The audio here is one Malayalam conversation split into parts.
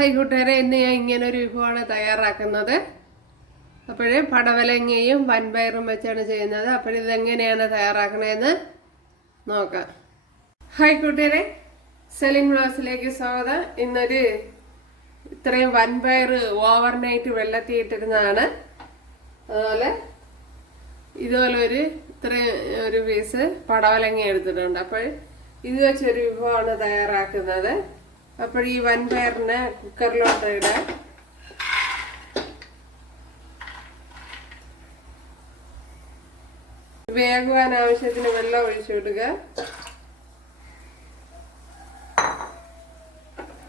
ഹായ് കൂട്ടുകാരെ, ഇന്ന് ഞാൻ ഇങ്ങനൊരു വിഭവമാണ് തയ്യാറാക്കുന്നത്. അപ്പോഴേ പടവലങ്ങയും വൻപയറും വെച്ചാണ് ചെയ്യുന്നത്. അപ്പോഴിതെങ്ങനെയാണ് തയ്യാറാക്കണതെന്ന് നോക്കാം. ഹായ് കൂട്ടുകാരെ, സെലിൻ വ്ലോഗ്സിലേക്ക് സ്വാഗതം. ഇന്നൊരു ഇത്രയും വൻപയർ ഓവർനൈറ്റ് വെള്ളത്തിൽ ഇട്ടിരുന്നതാണ്. അതുപോലെ ഇതുപോലെ ഇത്രയും ഒരു പീസ് പടവലങ്ങ എടുത്തിട്ടുണ്ട്. അപ്പോൾ ഇത് വെച്ചൊരു വിഭവമാണ് തയ്യാറാക്കുന്നത്. അപ്പോൾ ഈ വൻപയറിനെ കുക്കറിലോട്ട് ഇടാം. വേകുവാൻ ആവശ്യത്തിന് വെള്ളം ഒഴിച്ചു വിടുക.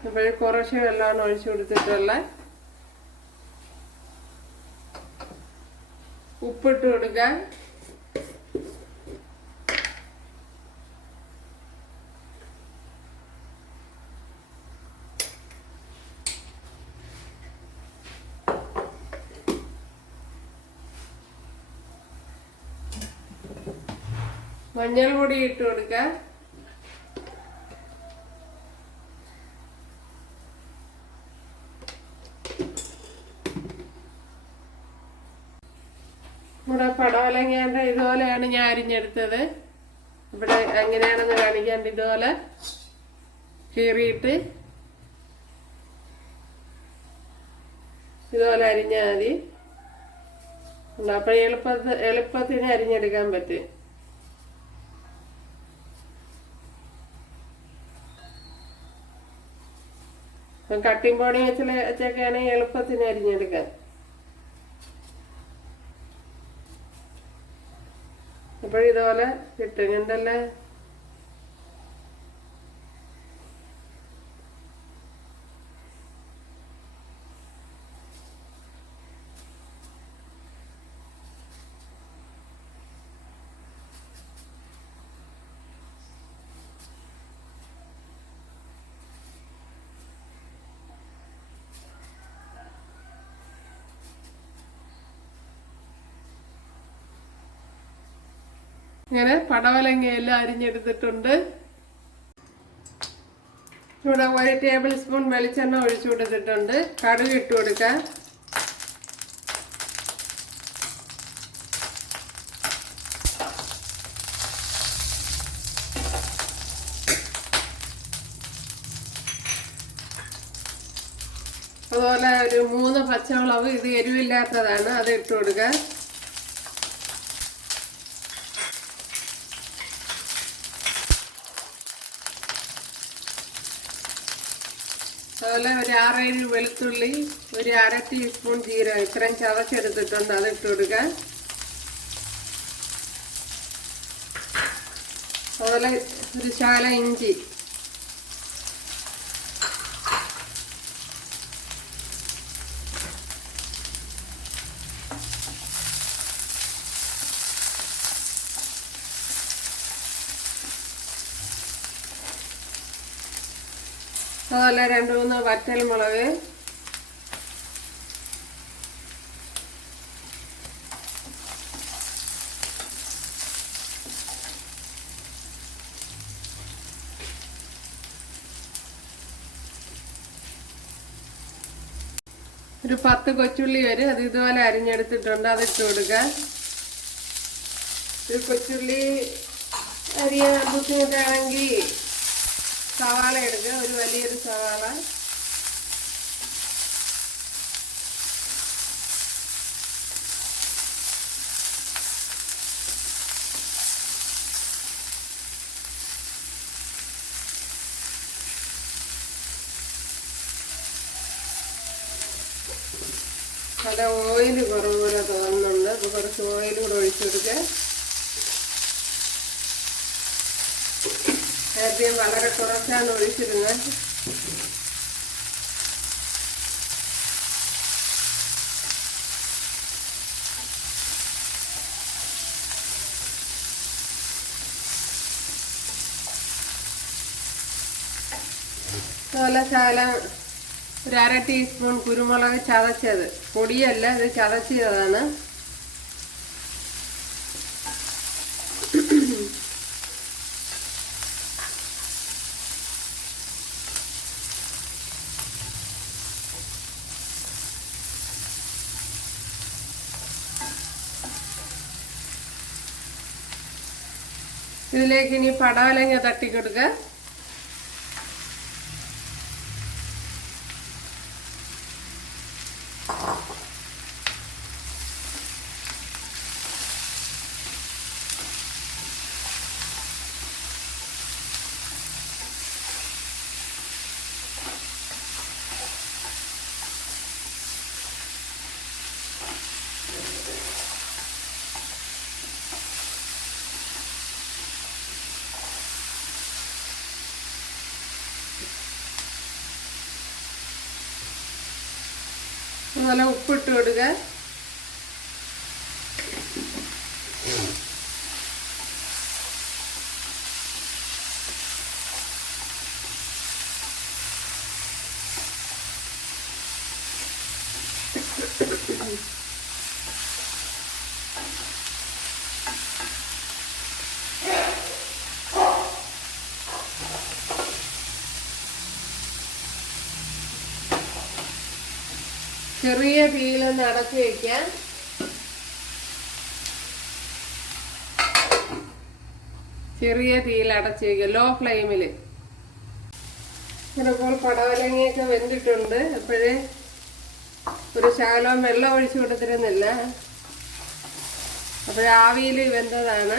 അപ്പോൾ കുറച്ച് വെള്ളമാണ് ഒഴിച്ചു കൊടുത്തിട്ടുള്ള. ഉപ്പിട്ട് കൊടുക്കുക. മഞ്ഞൾ പൊടി ഇട്ട് കൊടുക്കുക. ഇവിടെ പടവലങ്ങേണ്ട ഇതുപോലെയാണ് ഞാൻ അരിഞ്ഞെടുത്തത്. ഇവിടെ എങ്ങനെയാണെന്ന് കാണിക്കാണ്ട് ഇതുപോലെ കീറിയിട്ട് ഇതുപോലെ അരിഞ്ഞാൽ മതി. അപ്പൊ എളുപ്പത്തിന് അരിഞ്ഞെടുക്കാൻ പറ്റും. കട്ടിംഗ് ബോർഡ് വെച്ചൊക്കെയാണെങ്കിൽ എളുപ്പത്തിന് അരിഞ്ഞെടുക്കാൻ. അപ്പോഴിതുപോലെ കിട്ടും. എന്തല്ലേ ഇങ്ങനെ പടവലങ്ങയെല്ലാം അരിഞ്ഞെടുത്തിട്ടുണ്ട്. ഇവിടെ 1 ടേബിൾ സ്പൂൺ വെളിച്ചെണ്ണ ഒഴിച്ചു കൊടുത്തിട്ടുണ്ട്. കടുക് ഇട്ട് കൊടുക്കാം. അതുപോലെ ഒരു 3 പച്ചമുളക്, ഇത് എരിവില്ലാത്തതാണ്, അത് ഇട്ട് കൊടുക്കാം. അതുപോലെ ഒരു 6-7 വെളുത്തുള്ളി, ഒരു 1/2 ടീസ്പൂൺ ജീരകം, ഇത്രയും ചതച്ചെടുത്തിട്ടുണ്ട്, അത് ഇട്ട് കൊടുക്കുക. അതുപോലെ ഒരു ശകല ഇഞ്ചി, അതുപോലെ 2-3 വറ്റൽമുളക്, ഒരു 10 കൊച്ചുള്ളി വരെ, അത് ഇതുപോലെ അരിഞ്ഞെടുത്തിട്ടുണ്ട്, അത് ഇട്ട് കൊടുക്കുക. ഒരു കൊച്ചുള്ളി അരിയാൻ ബുദ്ധിമുട്ടാണെങ്കിൽ സവാള എടുക്കുക, ഒരു വലിയൊരു സവാള. നല്ല ഓയിൽ കുറവ് പോലെ തോന്നുന്നുണ്ട്. അപ്പോൾ കുറച്ച് ഓയിൽ കൂടെ ഒഴിച്ചു കൊടുക്കുക. നേരത്തെ വളരെ കുറച്ചാണ് ഒഴിച്ചിരുന്നത്. അതുപോലെ ശകലം ഒരു 1/2 ടീസ്പൂൺ കുരുമുളക് ചതച്ചത്, പൊടിയല്ല, ഇത് ചതച്ചതാണ്. ഇതിലേക്ക് ഇനി പടവലങ്ങ തട്ടിക്കൊടുക്കുക. നല്ല ഉപ്പിട്ട് കൊടുക്കുക. ചെറിയ തീയിലൊന്ന് അടച്ചു വയ്ക്കാം. ചെറിയ തീയിൽ അടച്ചു വയ്ക്കുക, ലോ ഫ്ലെയിമിൽ. ഇപ്പോൾ പടവലങ്ങയൊക്കെ വെന്തിട്ടുണ്ട്. അപ്പോഴേ ഒരു ശകലം വെള്ളം ഒഴിച്ചു കൊടുത്തിരുന്നില്ല, അപ്പോഴാവിയിൽ വെന്തതാണ്.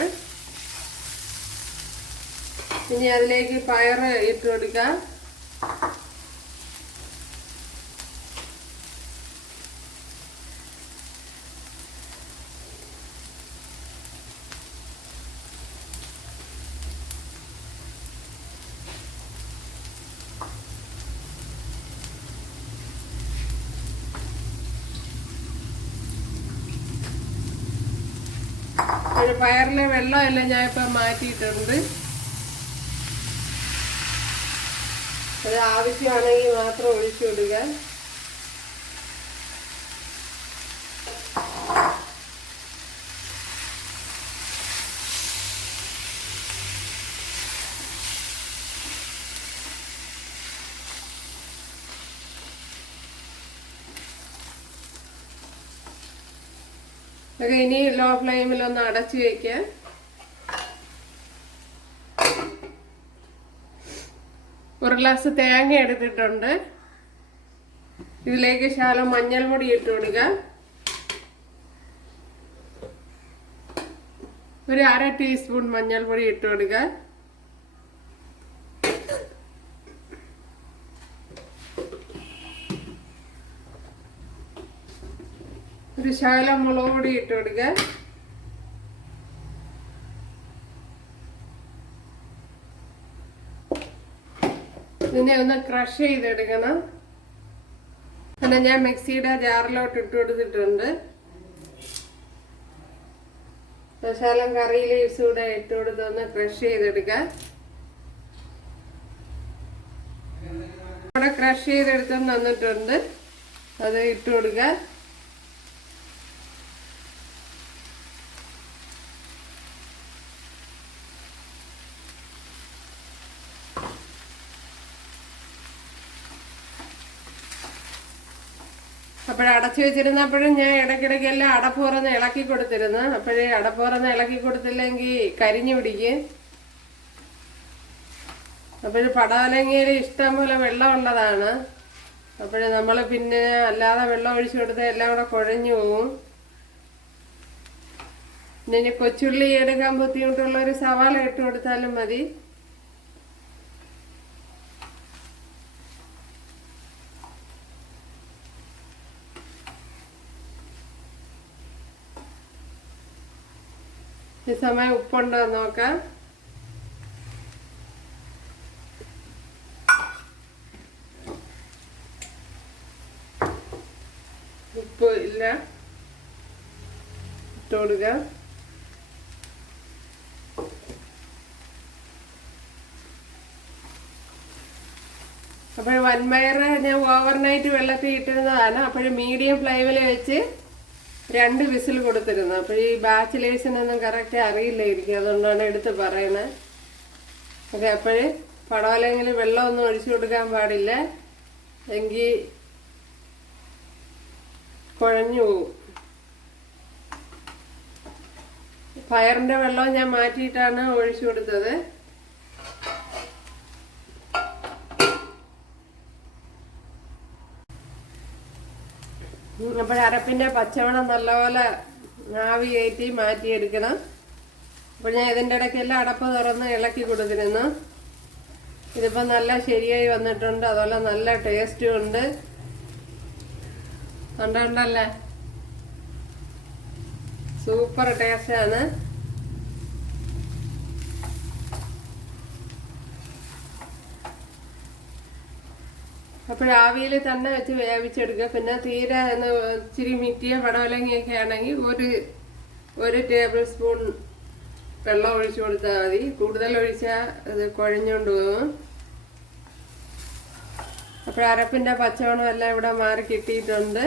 ഇനി അതിലേക്ക് പയറ് ഇട്ട് കൊടുക്കാം. പയറിലെ വെള്ളമെല്ലാം ഞാൻ ഇപ്പം മാറ്റിയിട്ടുണ്ട്. അത് ആവശ്യമാണെങ്കിൽ മാത്രം ഒഴിച്ചു കൊടുക്കുക. ഇനി ലോ ഫ്ലെയിമിലൊന്ന് അടച്ചു വയ്ക്കുക. ഒരു ഗ്ലാസ് തേങ്ങ എടുത്തിട്ടുണ്ട്. ഇതിലേക്ക് ശകലം മഞ്ഞൾപ്പൊടി ഇട്ട് കൊടുക്കുക. ഒരു 1/2 ടീസ്പൂൺ മഞ്ഞൾപ്പൊടി ഇട്ട് കൊടുക്കുക. ഒരു ശകലം മുളക് പൊടി ഇട്ട് കൊടുക്കുക. ഇതിനെ ഒന്ന് ക്രഷ് ചെയ്തെടുക്കണം. പിന്നെ ഞാൻ മിക്സിയുടെ ജാറിലോട്ട് ഇട്ട് കൊടുത്തിട്ടുണ്ട്. ശകലം കറി ലീവ്സ് കൂടെ ഇട്ട് കൊടുത്ത് ഒന്ന് ക്രഷ് ചെയ്തെടുക്കുക. ഇവിടെ ക്രഷ് ചെയ്തെടുത്തൊന്ന് വന്നിട്ടുണ്ട്. അത് ഇട്ട് കൊടുക്കുക. അടച്ചു വെച്ചിരുന്നപ്പോഴും ഞാൻ ഇടയ്ക്കിടയ്ക്കെല്ലാം അടപ്പ് തുറന്ന് ഇളക്കി കൊടുത്തിരുന്നു. അപ്പോഴേ അടപ്പ് തുറന്ന് ഇളക്കി കൊടുത്തില്ലെങ്കിൽ കരിഞ്ഞു പിടിക്കും. അപ്പോഴ് പടവലങ്ങയിൽ ഇഷ്ടം പോലെ വെള്ളം ഉള്ളതാണ്. അപ്പോഴേ നമ്മൾ പിന്നെ അല്ലാതെ വെള്ളം ഒഴിച്ചു കൊടുത്താൽ എല്ലാം കൂടെ കുഴഞ്ഞു പോകും. പിന്നെ കൊച്ചുള്ളി എടുക്കാൻ ബുദ്ധിമുട്ടുള്ള ഒരു സവാള ഇട്ട് കൊടുത്താലും മതി. ഈ സമയം ഉപ്പുണ്ടോ നോക്കാം. ഉപ്പ് ഇല്ല, ഇട്ട് കൊടുക്കുക. അപ്പോൾ വൻപയർ ഞാൻ ഓവർനൈറ്റ് വെള്ളത്തിൽ ഇട്ടിരുന്നതാണ്. അപ്പോൾ മീഡിയം ഫ്ലെയിമിൽ വെച്ച് 2 വിസിൽ കൊടുത്തിരുന്നു. അപ്പോൾ ഈ ബാച്ചിലേഴ്സിനൊന്നും കറക്റ്റ് അറിയില്ലായിരിക്കും, അതുകൊണ്ടാണ് എടുത്ത് പറയണത്. ഓക്കെ, അപ്പോൾ പടവലങ്ങിൽ വെള്ളമൊന്നും ഒഴിച്ചു കൊടുക്കാൻ പാടില്ല, എങ്കിൽ കുഴഞ്ഞു പോകും. പയറിന്റെ വെള്ളം ഞാൻ മാറ്റിയിട്ടാണ് ഒഴിച്ചു കൊടുത്തത്. അപ്പോൾ അരപ്പിന്റെ പച്ചമണം നല്ലപോലെ ആവി കയറ്റി മാറ്റിയെടുക്കണം. അപ്പോൾ ഞാൻ ഇതിൻ്റെ ഇടയ്ക്കെല്ലാം അടപ്പ് തുറന്ന് ഇളക്കി കൊടുത്തിരുന്നു. ഇതിപ്പോൾ നല്ല ശരിയായി വന്നിട്ടുണ്ട്. അതുപോലെ നല്ല ടേസ്റ്റും ഉണ്ട്. ഉണ്ടല്ലേ, സൂപ്പർ ടേസ്റ്റാണ്. അപ്പോഴാവിയിൽ തന്നെ വെച്ച് വേവിച്ചെടുക്കുക. പിന്നെ തീരെ ഇച്ചിരി മിറ്റിയ പടവലങ്ങിയൊക്കെ ആണെങ്കിൽ ഒരു ടേബിൾ സ്പൂൺ വെള്ളം ഒഴിച്ചു കൊടുത്താൽ മതി. കൂടുതൽ ഒഴിച്ചാൽ അത് കുഴഞ്ഞുകൊണ്ട് പോകും. അപ്പോൾ അരപ്പിന്റെ പച്ചമണം എല്ലാം ഇവിടെ മാറി കിട്ടിയിട്ടുണ്ട്.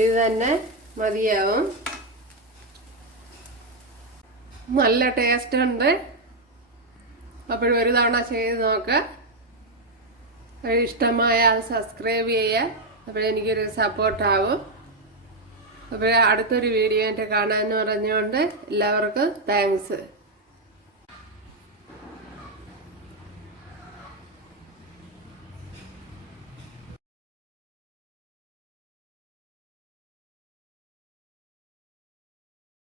ഇത് തന്നെ മതിയാവും. നല്ല ടേസ്റ്റ് ഉണ്ട്. അപ്പോഴും ഒരു തവണ ചെയ്ത് നോക്കുക. ഇഷ്ടമായാൽ സബ്സ്ക്രൈബ് ചെയ്യുക. അപ്പോഴെനിക്കൊരു സപ്പോർട്ടാവും. അപ്പോൾ അടുത്തൊരു വീഡിയോ ആയിട്ട് കാണാമെന്ന് പറഞ്ഞുകൊണ്ട് എല്ലാവർക്കും താങ്ക്സ്.